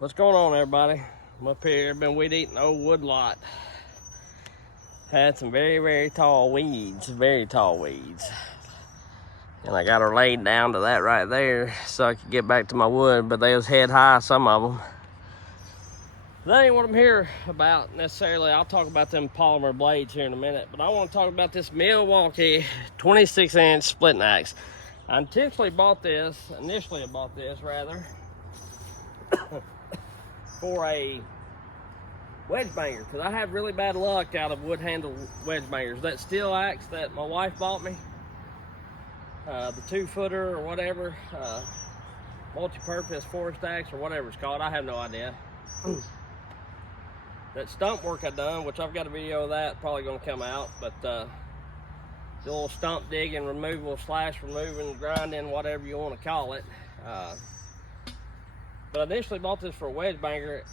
What's going on, everybody? I'm up here, been weed eating the old wood lot. Had some very tall weeds, very tall weeds. And I got her laid down to that right there so I could get back to my wood, but they was head high, some of them. That ain't what I'm here about necessarily. I'll talk about them polymer blades here in a minute, but I want to talk about this Milwaukee 26-inch splitting axe. I initially bought this for a wedge banger, because I have really bad luck out of wood handle wedge bangers. That steel axe that my wife bought me, the 2-footer or whatever, multi-purpose forest axe or whatever it's called, I have no idea. That stump work I done, which I've got a video of that probably going to come out, but the little stump digging, removal, slash removing, grinding, whatever you want to call it. But I initially bought this for a wedge banger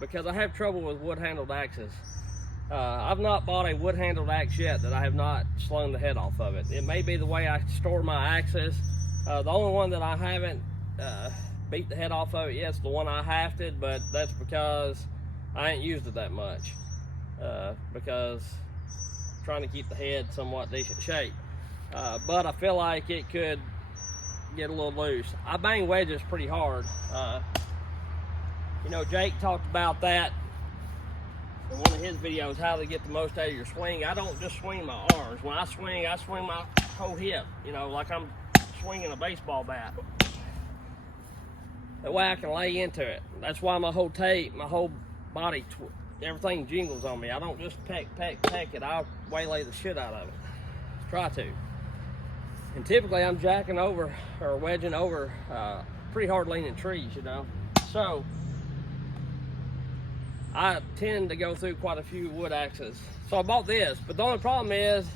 because I have trouble with wood-handled axes. I've not bought a wood-handled axe yet that I have not slung the head off of it. It may be the way I store my axes. The only one that I haven't beat the head off of it yet is the one I hafted, but that's because I ain't used it that much. Because I'm trying to keep the head somewhat decent shape. But I feel like it could get a little loose. I bang wedges pretty hard. You know, Jake talked about that in one of his videos, how to get the most out of your swing. I don't just swing my arms. When I swing my whole hip, you know, like I'm swinging a baseball bat. That way I can lay into it. That's why my whole tape, my whole body, everything jingles on me. I don't just peck it. I'll waylay the shit out of it. Try to. And typically I'm jacking over or wedging over pretty hard leaning trees, you know. So I tend to go through quite a few wood axes. So I bought this, but the only problem is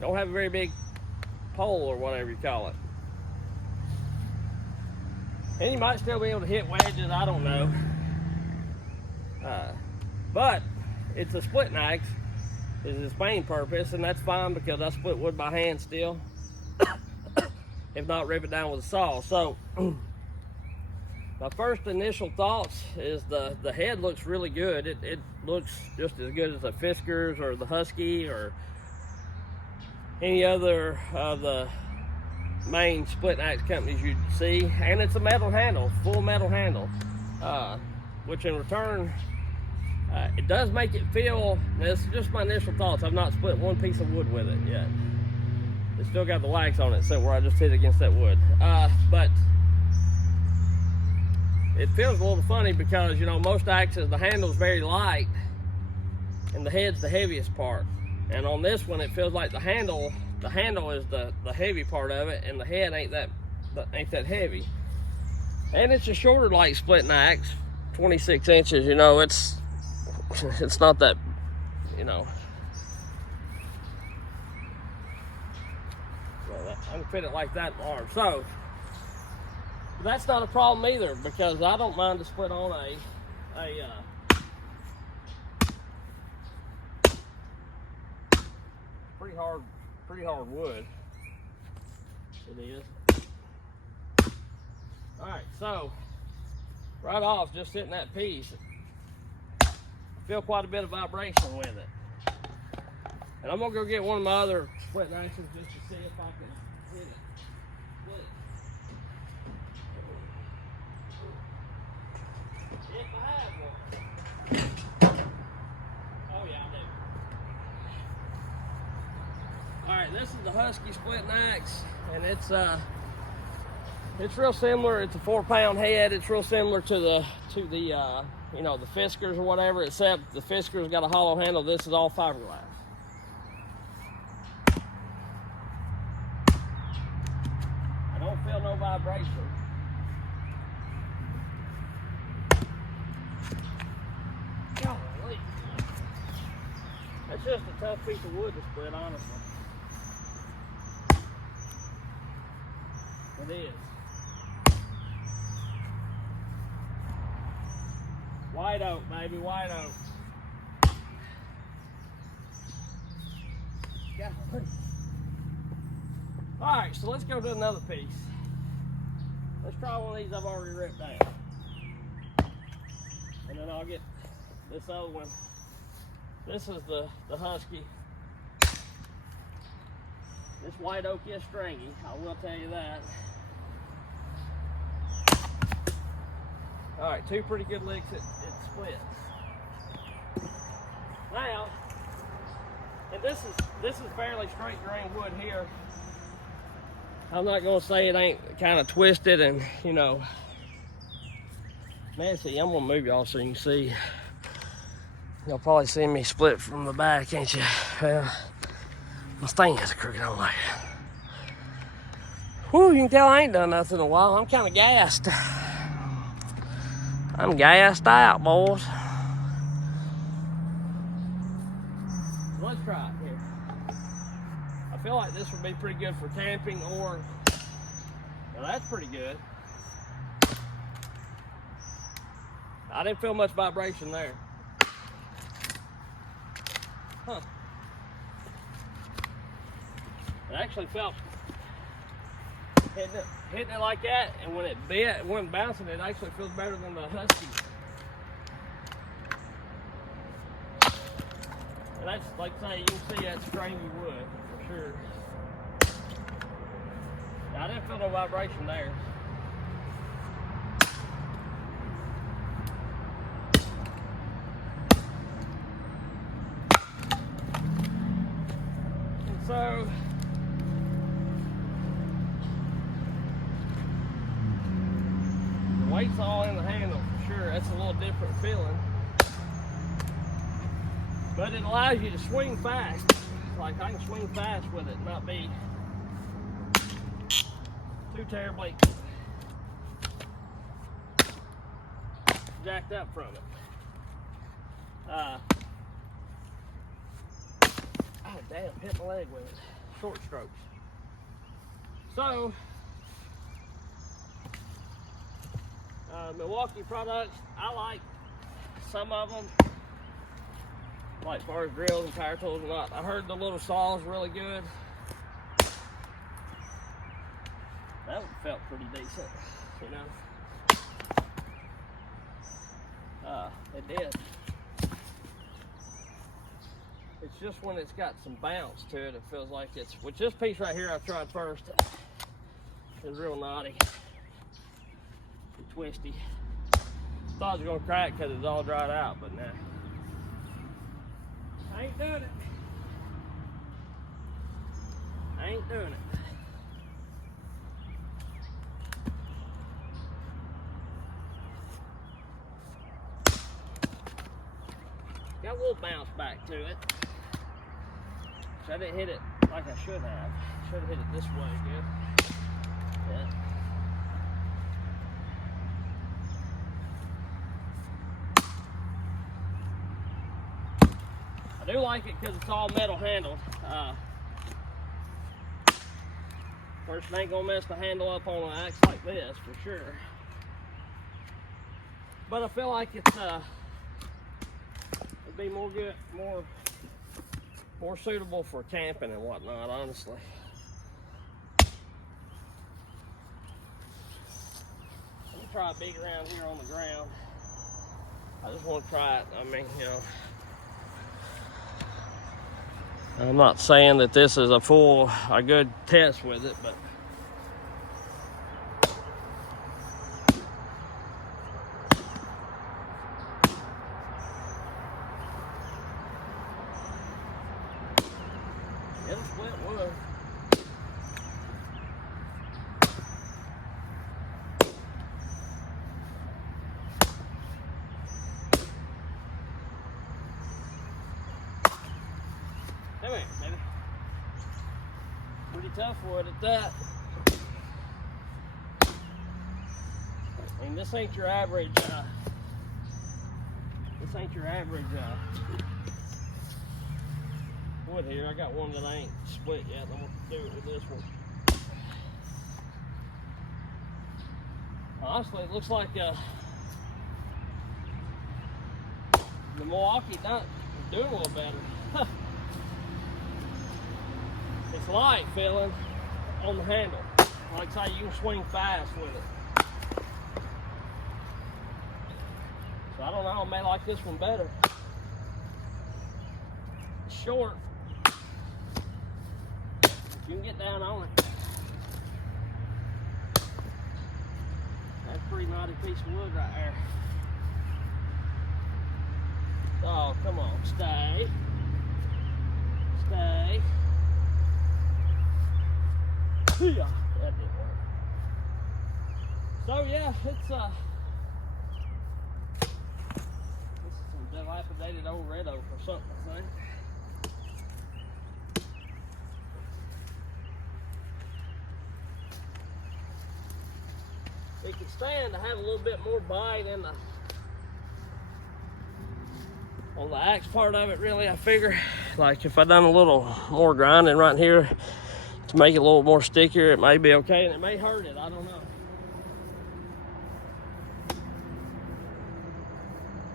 don't have a very big pole or whatever you call it. And you might still be able to hit wedges, I don't know. But it's a splitting axe. It's its main purpose, and that's fine because I split wood by hand still. If not, rip it down with a saw. So my first initial thoughts is the head looks really good. It looks just as good as the Fiskars or the Husky or any other of the main split axe companies you'd see. And it's a metal handle, full metal handle, which in return, it does make it feel, this is just my initial thoughts, I've not split one piece of wood with it yet. It's still got the wax on it, so where I just hit against that wood. But it feels a little funny because, you know, most axes, the handle's very light and the head's the heaviest part. And on this one, it feels like the handle is the heavy part of it, and the head ain't that heavy. And it's a shorter light splitting axe, 26 inches, you know, it's not that, you know. Well, I can fit it like that in the arm. So that's not a problem either, because I don't mind to split on a pretty hard wood. It is. All right, so right off, just hitting that piece, I feel quite a bit of vibration with it. And I'm gonna go get one of my other split axes just to see if I can hit it. If I have one. Oh yeah, I do. All right, this is the Husky splitting axe, and it's real similar. It's a 4-pound head. It's real similar to the you know, the Fiskars or whatever, except the Fiskars got a hollow handle. This is all fiberglass. I don't feel no vibration. Golly. That's just a tough piece of wood to split, honestly. It is. White oak, baby, white oak. All right, so let's go to another piece. Let's try one of these I've already ripped down. And then I'll get this other one. This is the Husky. This white oak is stringy, I will tell you that. All right, two pretty good licks, it splits. Now, and this is fairly straight grain wood here. I'm not gonna say it ain't kind of twisted and, you know, messy. I'm gonna move y'all so you can see. Y'all probably see me split from the back, ain't you? Well, my stand's crooked on like it. Whew, you can tell I ain't done nothing in a while. I'm kind of gassed. I'm gassed out, boys. Let's try it here. I feel like this would be pretty good for camping or, well, that's pretty good. I didn't feel much vibration there. Huh. It actually felt hitting it like that, and when it bit, it wasn't bouncing, it actually feels better than the Husky. And that's, like I say, you can see that's stringy wood, for sure. Now, I didn't feel no vibration there. And so, the weight's all in the handle, for sure. That's a little different feeling. But it allows you to swing fast. Like I can swing fast with it, not be too terribly jacked up from it. Oh damn, hit my leg with it. Short strokes. So, Milwaukee products, I like some of them. Like as far as drills and power tools and not. I heard the little saw is really good. That one felt pretty decent, you know. It did. It's just when it's got some bounce to it, it feels like it's, which this piece right here I tried first. It's real knotty and twisty. Thought it was gonna crack because it's all dried out, but nah. I ain't doing it. I ain't doing it. Got a little bounce back to it. So I didn't hit it like I should have. Should have hit it this way good. Yeah. I do like it because it's all metal handled. First, it ain't gonna mess the handle up on an axe like this for sure. But I feel like it's it'd be more suitable for camping and whatnot, honestly. Let me try a big round here on the ground. I just want to try it. I mean, you know. I'm not saying that this is a good test with it, but it'll split wood. Come here, baby. Pretty tough wood at that. I mean, this ain't your average, wood here. I got one that ain't split yet. I'm gonna do it with this one. Honestly, it looks like the Milwaukee doing a little better. It's light feeling on the handle. Like I say, you can swing fast with it. I don't know, I may like this one better. It's short. You can get down on it. That's a pretty mighty piece of wood right there. Oh, come on, stay. Stay. Yeah, that didn't work. So yeah, it's this is some dilapidated old red oak or something, I think. It can stand to have a little bit more bite in on the axe part of it, really. I figure, like, if I done a little more grinding right here to make it a little more stickier, it may be okay, and it may hurt it. I don't know.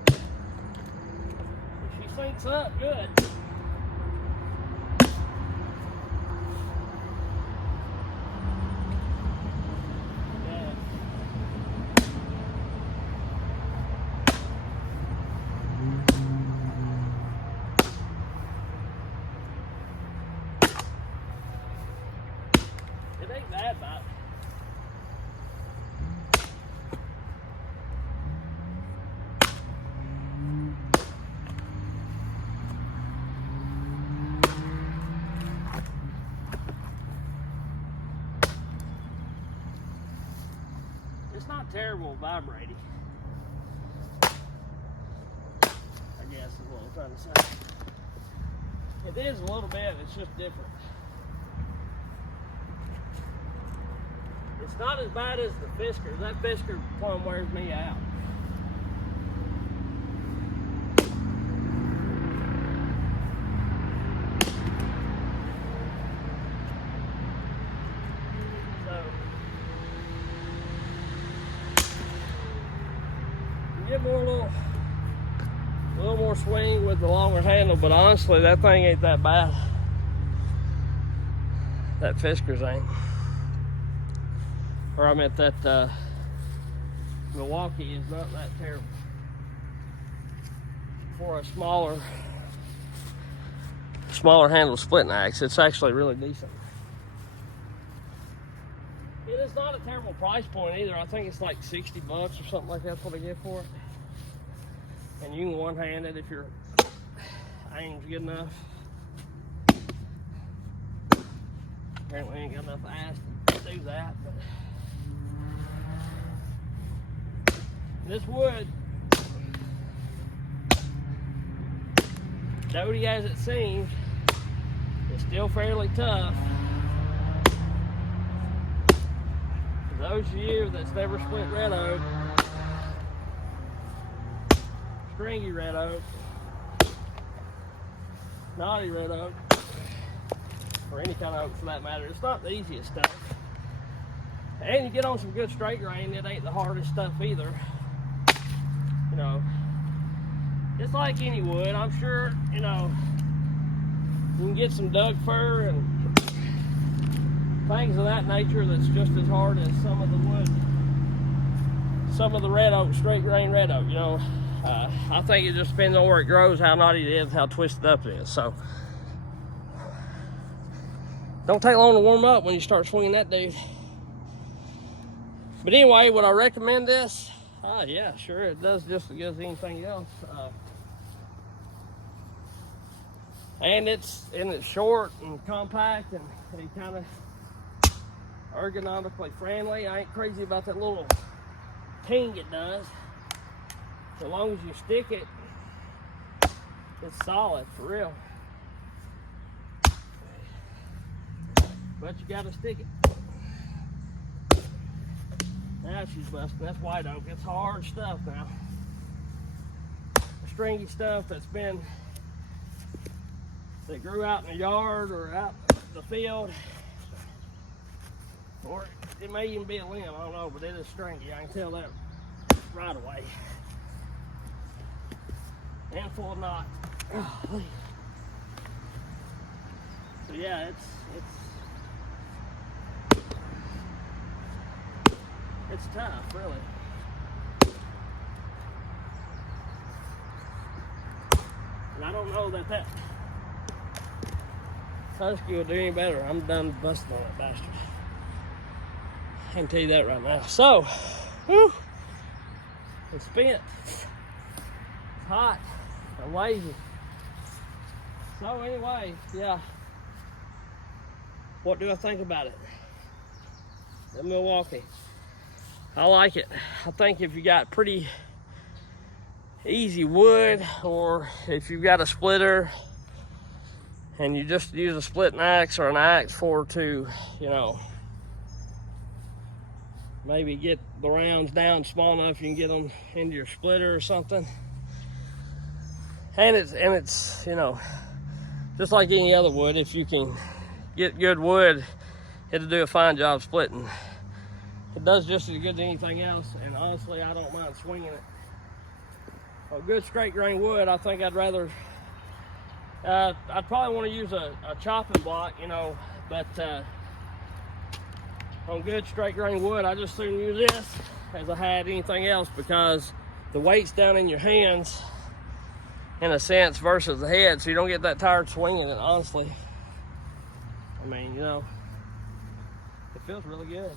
If she sinks up, good. It ain't bad, but it's not terrible vibrating, I guess is what I'm trying to say. It is a little bit, it's just different. It's not as bad as the Fisker. That Fisker plumb wears me out. So, you get more a little more swing with the longer handle, but honestly, that thing ain't that bad. That Fisker's ain't. Or I meant that Milwaukee is not that terrible. For a smaller handle splitting axe, it's actually really decent. It is not a terrible price point either. I think it's like 60 bucks or something like that's what I get for it. And you can one-hand it if your aim's good enough. Apparently I ain't got enough ass to do that, but this wood, dirty as it seems, is still fairly tough. For those of you that's never split red oak, stringy red oak, knotty red oak, or any kind of oak for that matter, it's not the easiest stuff. And you get on some good straight grain, it ain't the hardest stuff either. You know, it's like any wood. I'm sure, you know, you can get some Doug fir and things of that nature that's just as hard as some of the wood, some of the red oak, straight grain red oak, you know. I think it just depends on where it grows, how knotty it is, how twisted up it is. So, don't take long to warm up when you start swinging that dude. But anyway, would I recommend this? Yeah, sure, it does just as good as anything else. And it's short and compact and kind of ergonomically friendly. I ain't crazy about that little ting it does. So long as you stick it, it's solid for real. But you gotta stick it. Now she's busting. That's white oak. It's hard stuff now. Stringy stuff that grew out in the yard or out in the field. Or it may even be a limb, I don't know, but it is stringy. I can tell that right away. And full of knots. So yeah, it's tough, really. I don't know that Husky will do any better. I'm done busting on that bastard. I can tell you that right now. So, whew, it's spent. It's hot. I'm lazy. So anyway, yeah. What do I think about it? The Milwaukee. I like it. I think if you got pretty easy wood, or if you've got a splitter and you just use a splitting axe or an axe to, you know, maybe get the rounds down small enough you can get them into your splitter or something. And it's you know, just like any other wood, if you can get good wood, it'll do a fine job splitting. It does just as good as anything else, and honestly, I don't mind swinging it. A good straight grain wood, I think I'd rather, I'd probably want to use a chopping block, you know, but on good straight grain wood, I just soon use this as I had anything else, because the weight's down in your hands, in a sense, versus the head, so you don't get that tired swinging it. Honestly, I mean, you know, it feels really good.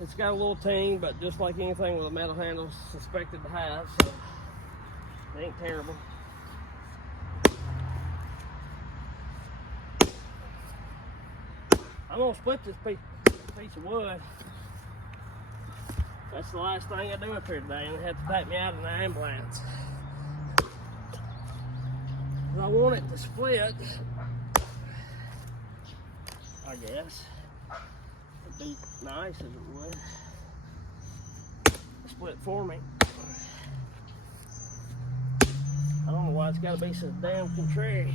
It's got a little ting, but just like anything with a metal handle, it's expected to have, so it ain't terrible. I'm gonna split this piece of wood. That's the last thing I do up here today, and they have to take me out in the ambulance. I want it to split, I guess. It'd be nice if it would split for me. I don't know why it's got to be so damn contrary,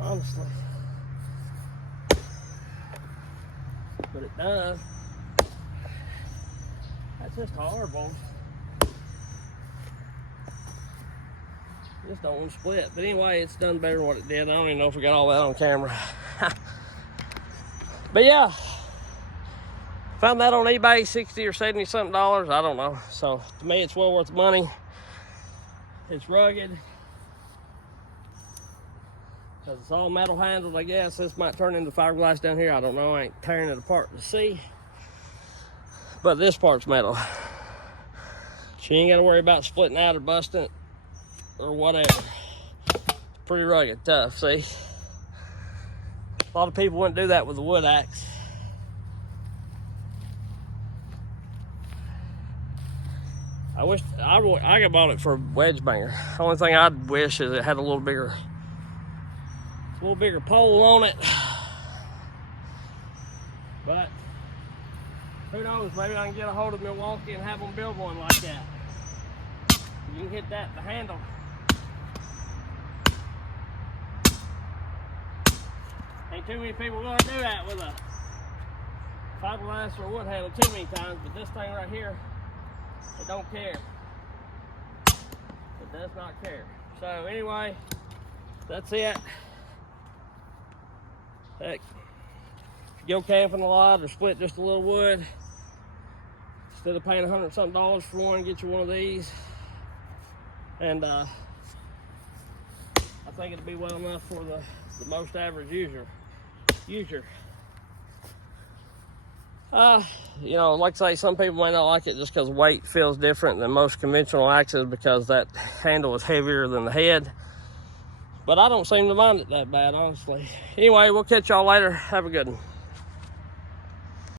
honestly, but it does. That's just horrible. Just don't want to split. But anyway, it's done better than what it did. I don't even know if we got all that on camera. But yeah, found that on eBay, $60 or $70 something. I don't know. So to me, it's well worth the money. It's rugged, because it's all metal handled. I guess this might turn into fiberglass down here. I don't know. I ain't tearing it apart to see. But this part's metal. So you ain't got to worry about splitting out or busting it or whatever. It's pretty rugged, tough, see? A lot of people wouldn't do that with a wood axe. I wish I could bought it for a wedge banger. The only thing I'd wish is it had a little bigger pole on it. But who knows? Maybe I can get a hold of Milwaukee and have them build one like that. You can hit that the handle. Ain't too many people gonna do that with a fiberglass or wood handle too many times, but this thing right here, it don't care. It does not care. So anyway, that's it. Heck, if you go camping a lot or split just a little wood, instead of paying $100 something for one, get you one of these. And I think it'd be well enough for the most average user. You know, like I say, some people may not like it just because weight feels different than most conventional axes, because that handle is heavier than the head. But I don't seem to mind it that bad, honestly. Anyway, we'll catch y'all later. Have a good one.